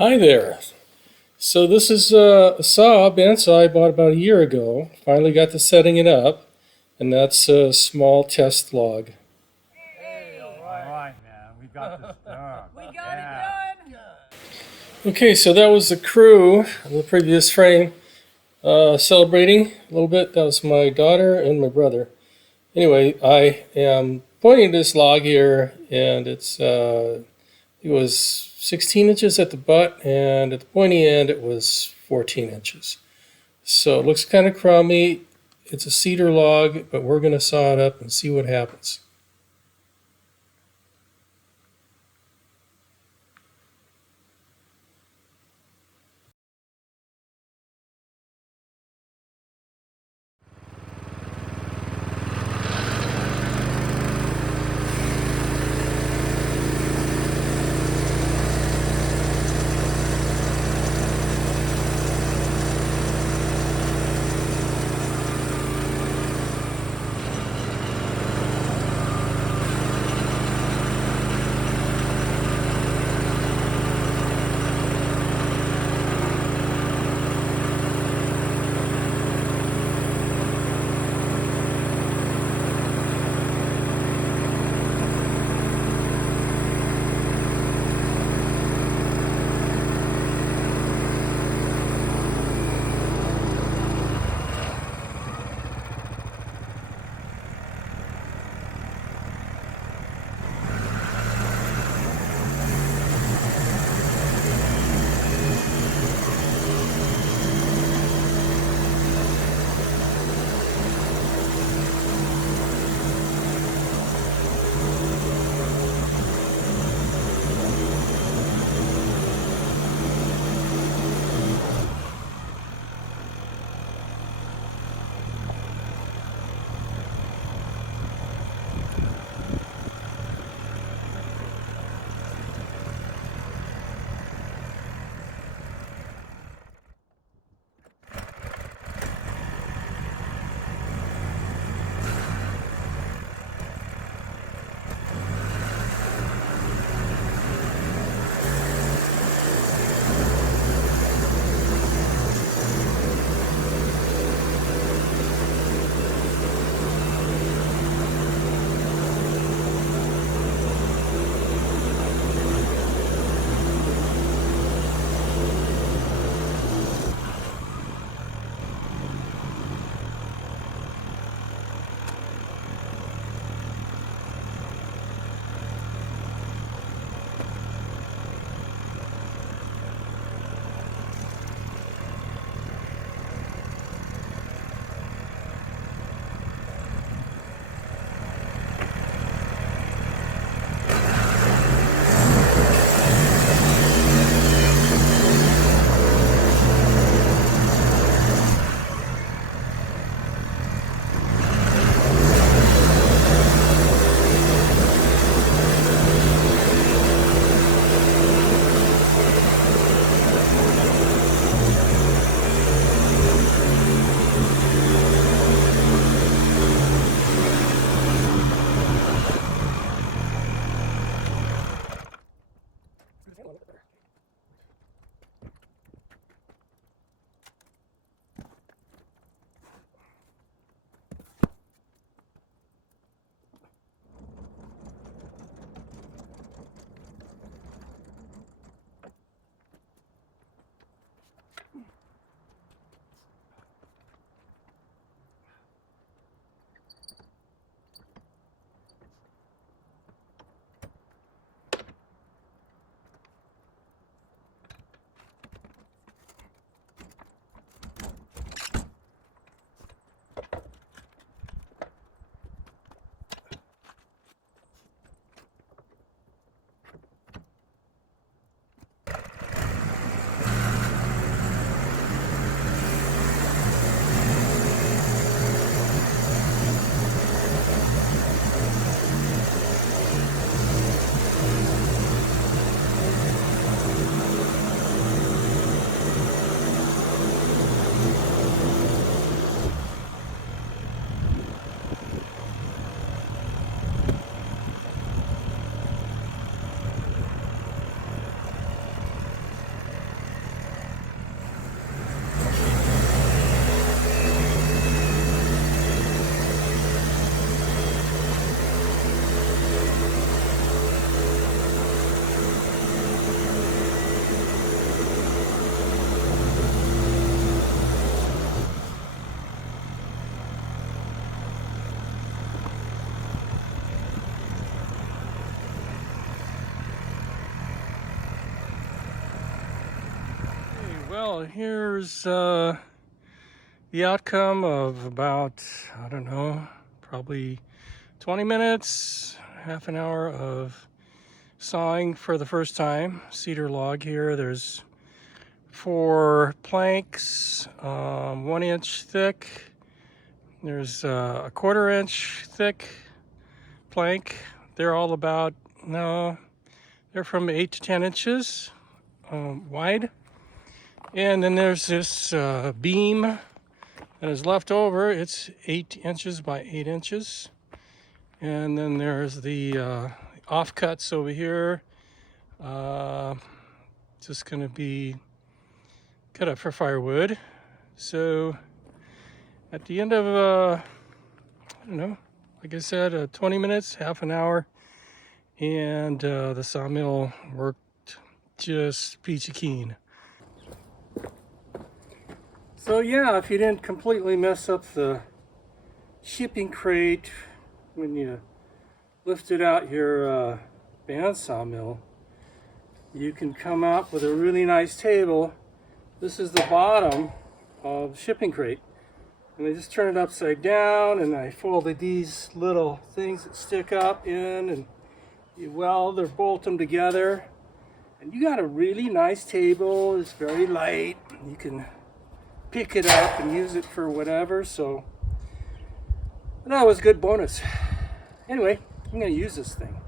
Hi there. So this is a saw, bandsaw I bought about a year ago. Finally got to setting it up, and that's a small test log. Hey, all right, man. We got this done. We got it done. Okay, so that was the crew in the previous frame celebrating a little bit. That was my daughter and my brother. Anyway, I am pointing this log here, and it was 16 inches at the butt, and at the pointy end it was 14 inches. So it looks kind of crummy. It's a cedar log, but we're going to saw it up and see what happens. Well, here's the outcome of about, I don't know, probably 20 minutes, half an hour of sawing for the first time. Cedar log here. There's 4 planks, 1 inch thick. There's a 1/4 inch thick plank. They're all about, no, they're from 8 to 10 inches wide. And then there's this beam that is left over. It's 8 inches by 8 inches. And then there's the offcuts over here. Just gonna be cut up for firewood. So at the end of, I don't know, like I said, 20 minutes, half an hour, and the sawmill worked just peachy keen. So yeah, if you didn't completely mess up the shipping crate when you lifted out your bandsaw mill, you can come out with a really nice table. This is the bottom of the shipping crate. And I just turn it upside down, and I folded these little things that stick up in, and you weld or bolt them together. And you got a really nice table. It's very light. You can pick it up and use it for whatever. So that was a good bonus. Anyway, I'm going to use this thing.